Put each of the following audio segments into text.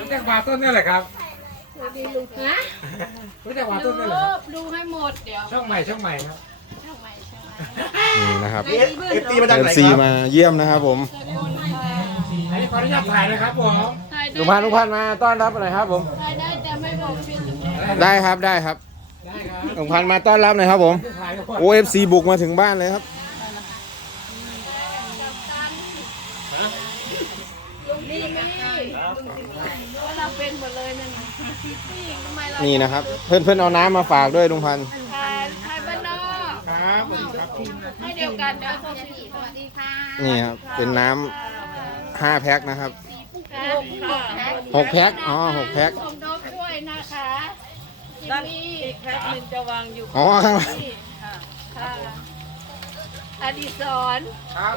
รู้จักวาต้นนี่แหละครับสวัสดีลุงฮะรู้จักวาต้ดูนนี่แหละครับดูให้หมดเดี๋ยวช่องใหม่ช่องใหม่ครับทำไมใช่ไหมนี่นะครับเอฟซีมาจากเอไหนฟซีครับมาเยี่ยมนะครับผมอันนี้ขออนุญาตถ่ายนะครับผมถ่ายได้ลุงพันธุ์ลุงพันธุ์มาต้อนรับหน่อยครับผม ถ่ายได้แต่ไม่บอกชื่อจุดนี้ได้ครับได้ครับได้ครับลุงพันธุ์มาต้อนรับหน่อยครับผม ถ่ายทุกคนโอเอฟซีบุกมาถึงบ้านเลยครับ ลุงดีไหมว่า เราเป็นหมดเลยนั่นน่ะนี่ทำไมเรานี่นะครับ เพื่อนเพื่อนเอาน้ำมาฝากด้วยลุงพันธุ์ถ่ายถ่ายบ้านนอกครับสวัสดีครับให้เดียวกันเดี๋ยวสวัสดีสวัสดีค่ะนี่ครับเป็นน้ำห้าแพ็คนะครับหกแพ็คหกแพ็คอ๋อหกแพ็คส่งดอกด้วยนะคะจิมด้านมี่อีกแพ็คหนึ่งจะวางอยู่อ๋อข้างหลังนี่ค่ะค่ะอดิศร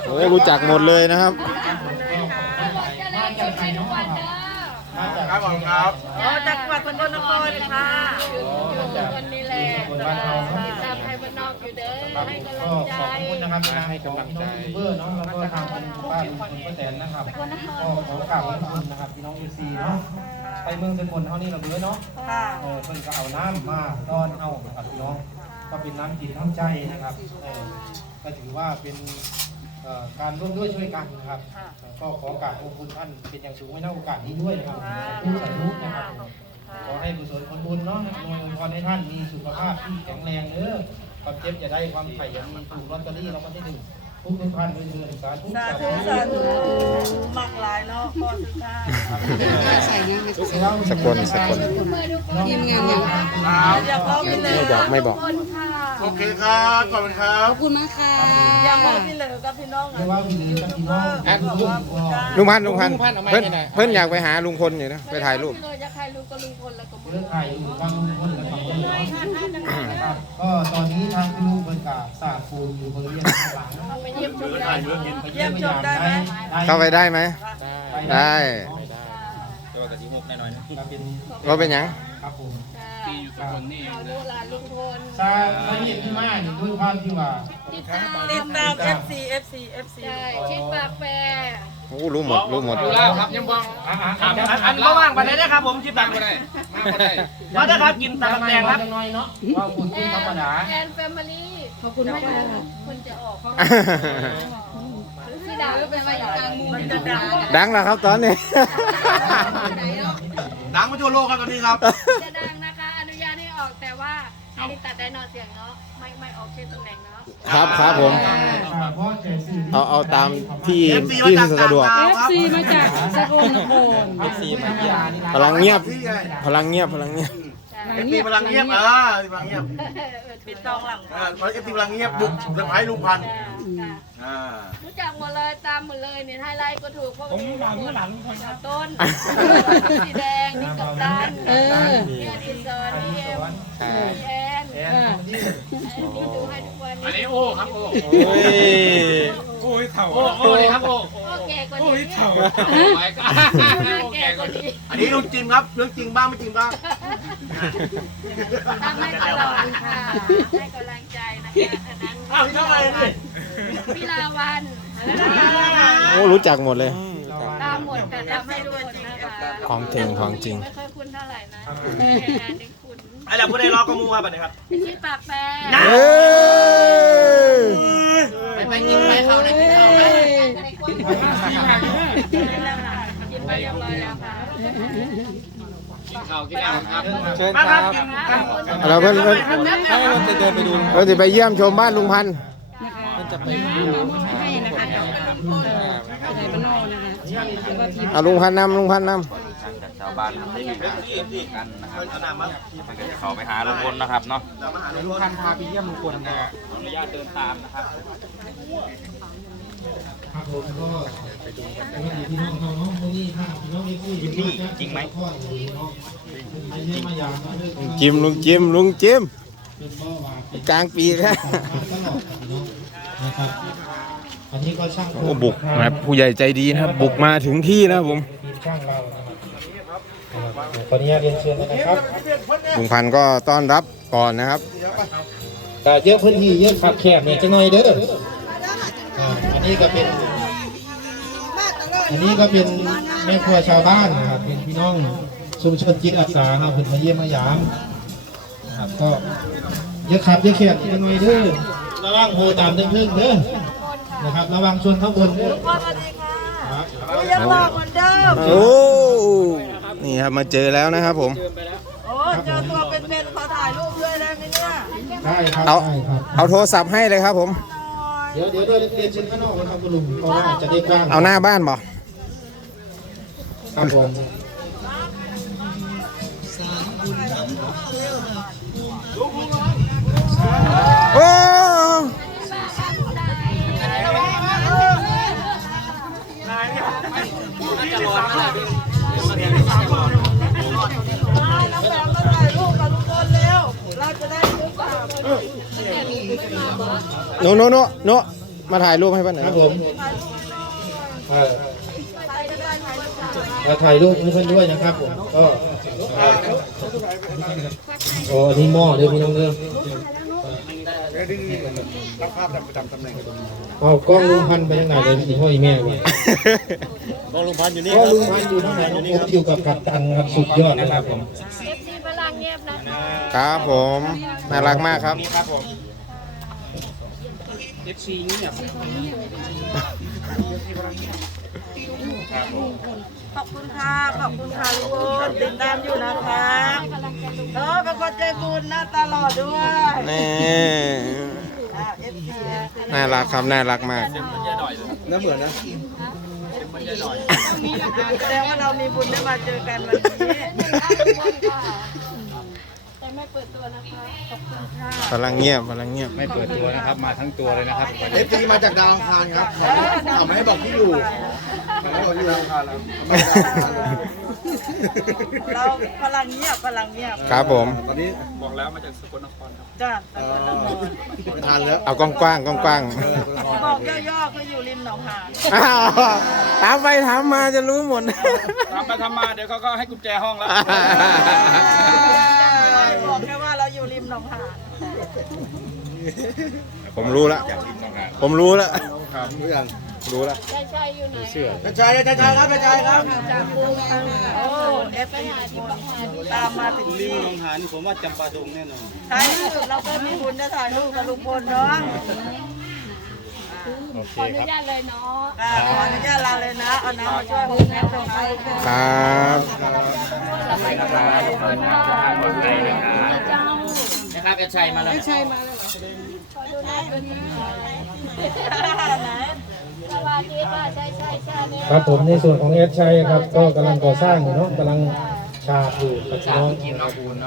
โอ้รู้จักหมดเลยนะครับทั้งหมดจะเล่นอยู่ในทุกวันเด้อ ครับผมครับอ๋อจากจังหวัดสกลนครค่ะอยู่อยู่วันนี้แหละติดตามไทยบ้านนอกอยู่เด้อให้กำลังใจให้กำลังใจเบอร์เนาะแล้วก็ทางบ้านคุณป้าแตนนะครับก็ขอกราบขอบคุณนะครับพี่น้องเอซีเนาะไปเมืองสกลเท่านี้เราเบอเนาะค่ะเออเพิ่นก็เอาน้ำมาตอนเอานะครับพี่น้องก็เป็นน้ำจิตน้ำใจนะครับเออก็ถือว่าเป็นเอ่อ การร่วมด้วยช่วยกันนะครับก็ขอกราบขอบคุณท่านเป็นอย่างสูงไว้ในโอกาสนี้ด้วยนะครับทุกสาธุนะครับขอให้กุศลผลบุญเนาะโดยพรให้ท่านมีสุขภาพที่แข็งแรงเด้อความเจ็บอย่าได้ความไข่อย่ามีถูกลอตเตอรี่เราก็ที่หนึ่ง ทุกทุกท่านด้วยเถิดสาธุสาธุสาธุมักหลายเนาะพ่อสุดท้ายสกลสกลทีมงานอย่างอยากร้องพี่เหลไม่อบอกไม่บอกคนค่ะโอเคครับขอบคุณครับอยากร้องพี่เหลอกับพี่น้องเรียกว่าพี่เลี้ยงกับพี่น้องอะบอกว่าพูดได้ลุงพันธุ์ลุงพันธุ์เพื่อนเพื่อนอยากไปหาลุงพลอยู่นะไปถ่ายรูปเลยจะใครรู้ก็ลุงพลแล้วก็บุญเรื่องไข่อยู่บางคนและบางคนเนาะครับก็ตอนนี้ทางคุณลุงเพิ่นกับสาดปูนอยู่บริเวณข้างหลังเอาไปเยี่ยมชมได้เยี่ยมชมได้ไหมเข้าไปได้ไหม ได้ก็เป็นว่าเป็นหยัง ครับผมค่ะเอาลูกหลานลุงพลทราบสาเหตุที่มานี่ด้วยความที่ว่า ติดตามติดตาม FC FC FC ใช่ชิดปากแปร โอ้รู้หมดรู้หมดดูแล้วครับยังบ้องอะอะอันอันบ่ว่างไปเลยนะครับผมคิดตังค์ไม่ได้มากก็ได้มาเด้อครับกินตำบักแตงครับน้อยเนาะว่าคุณเป็นธรรมดาแอนแฟมิลี่ขอบคุณมากคนจะออกพี่ดาวเป็นว่าอยู่กลางมุมมันจะดังดังแล้วครับตอนนี้ ดังไปทั่วโลกครับตอนนี้ครับจะดังนะคะอนุญาตให้ออกแต่ว่า อันนี้ตัดได้นอนเสียงเนาะ ไม่ไม่ออกชื่อตำแหน่งเนาะ ครับครับผมเพราะใจสื่อเอาเอาตามที่เอฟซีที่มาจากสะดวกต่างดาวครับมาจากสกลนครเอฟซีมาเยี่ยมพลังเงียบ พลังเงียบพลังเงียบ เอฟซีพลังเงียบอ่าพลังเงียบปิดตองหลังอ่าเอฟซีพลังเงียบบุกเซอร์ไพรส์ลุงพันธุ์อ่ารู้จักหมดเลยตามหมดเลยเนี่ยไฮไลท์ก็ถูกเพราะผมหลังหลังลุงพลครับต้น สีแดงนี่กับตันเนี่ยดินซอนนี่เอ็มนี่แอน แอนที่ นี่ ดูให้ทุกวันอันนี้นี้โอ้ครับโอ้โอ้ยโอ้ยเถ่าโอ้โอ้เลยครับโอ้โอเคกว่าโอ้ยนี้เถ่าไปก็โอเคแก่ก็กว่านี้อันนี้เรื่องจริงครับ เรื่องจริงบ้างไม่จริงบ้างทำให้ตลอดค่ะให้กำลังใจนะคะอันนั้นอ้าวนี่ทำอะไรนี่พิลาวันโอ้รู้จักหมดเลย ตามหมดแต่ทำให้ทุกคนนะคะของจริงของจริง ไม่ค่อยคุ้นเท่าไหร่นะงานนี้คุ้น ไอ้เราผู้ใดรอกระมูครับบัดนี้ครับชิดปากแปรเอ้ยไปกินไปเขาเลยกินเขาไปกินไปเรียบร้อยแล้วค่ะเถ่ากินอ่างครับเชิญมาคครัรับบกินกันเราเพิ่นเพิ่นให้เราจะเดินไปดูเราจะไปเยี่ยมชมบ้านลุงพันธุ์มันจะไปเอาลุงพันธุ์นำลุงพันธุ์นจากชาวบ้านทำได้ดีกันนะครับเอาน้ำมาเขาไปหาลุงพลนะครับเนาะเรามาหาลุงลุงพัพันนธุ์พาไปเยี่ยมลุงพลนะขออนุญาตเดินตามนะครับครับผมก็ปกติพี่น้องเขาเนาะพวกนี้ถ้าพี่น้องเอฟซีอยู่ที่จริงไหมทอดอยู่เนาะไปเยี่ยมมายามมาด้วยำจิมลุงจิมลุงจิมเป็นเบาหวานเป็นกลางปีแล้วตลอดพี่น้องนะครับอันนี้ก็ช่างโอ้บุกนะครับผู้ใหญ่ใจดีนะครับ บุกมาถึงที่นะครับผมทีมช่างเรานะครับ ขออนุญาตเรียนเชิญนะครับลุงพันธุ์ก็ต้อนรับก่อนนะครับแต่เยอะพื้นที่เยอะขับแคบเนี่ยจะหน่อยเด้ออ่าอันนี้ก็เป็น อันนี้ก็เป็นแม่ครัวชาวบ้านนะครับเป็นพี่น้องชุมชนจิตอาสาครับเพิ่นมาเยี่ยมมายามนะครับก็อย่าขับอย่าเขียนกันหน่อยเด้อระวังโหตามเรื่องๆเด้อนะครับระวังชนข้างบนเด้อพ่อสวัสดีค่ะครับยังหลอกเหมือนเดิม โอ้ นี่ครับมาเจอแล้วนะครับผม โอ้เจอตัวเป็นๆขอถ่ายรูปด้วยได้ไหมเนี่ยได้ครับเอา ได้ครับ เอาโทรศัพท์ให้เลยครับผม เดี๋ยวเดี๋ยวเดี๋ยวเรียนเชิญข้างนอกนะครับคุณลุงเพราะว่าจะได้กว้างเอาหน้าบ้านบ่ครับผม โนโนโนโนมาถ่ายรูปให้ป้าหน่อยครับผมเอ่อมาถ่ายรูปให้เพื่อนด้วยนะครับผมก็โอ้อันนี่หม้อเดี๋ยวพี่น้องเด้อเอากล้องลุงพันธุ์ไปยังไงเลยอีพ่ออีแม่วะกองลุงพันอยู่นี่ก็ลุงพันธุ์อยู่ที่ไหนน้องผมอยู่กับกัปตันครับสุดยอดนะครับผม เอฟซีพลังเงียบนะคะครับผม น่ารักมากครับขอบคุณค่ะ ขอบคุณค่ะลุงพลติดตามอยู่นะคะเออเป็นคนใจบุญนะตลอดด้วยนี่อ่าเอฟซีน่ารักครับ น่ารักมากน้ำเหมือนนะ แสดงว่าเรามีบุญได้มาเจอกันวันนี้ ไม่เปิดตัวนะคะขอบคุณค่ะพลังเงียบพลังเงียบไม่เปิดตัวนะครับ มาทั้งตัวเลยนะครับเอฟซีมาจากดาวอังคารครับเอาไม่ให้บอกที่อยู่ไม่ให้บอกที่อยู่ดาวอังคารแล้วเราพลังเงียบพลังเงียบครับผมตอนนี้บอกแล้วมาจากสกลนครครับจ้าเอ่อไม่ทันแล้วเอากว้างกว้างกว้างกว้างเออตัวละครบอกย่อๆคืออยู่ริมหนองหานๆอ้าวถามไปถามมาจะรู้หมดทำไปทำมาเดี๋ยวเขาก็ให้กุญแจห้องแล้ว บอกแค่ว่าเรา อยู่ริมหนองหานผมรู้แล้วผมรู้แล้วครับรู้ยังรู้แล้วใช่ใช่อยู่ไหนกระจายกระจายครับกระจายครับโอ้เอฟซีตามมาถึงที่หนองหานผมว่าจำปาดงแน่นอนท้ายที่สุดเราก็มีบุญได้ถ่ายรูปกับลุงพลเนาะขออนุญาตเลยเนาะอ่าขออนุญาตลาเลยนะเอาน้ำมาช่วยผมนะตรงไปค่ะครับนะครับเอ ชัยมาแล้วขอดูหน้าตัวนี้สวัสดีค่ะใช่ใช่ใช่เนี่ยครับผมในส่วนของเอสชัยครับก็กำลังก่อสร้างอยู่เนาะกำลังฉากอยู่กับพี่น้อง กินเอาบูนเนาะ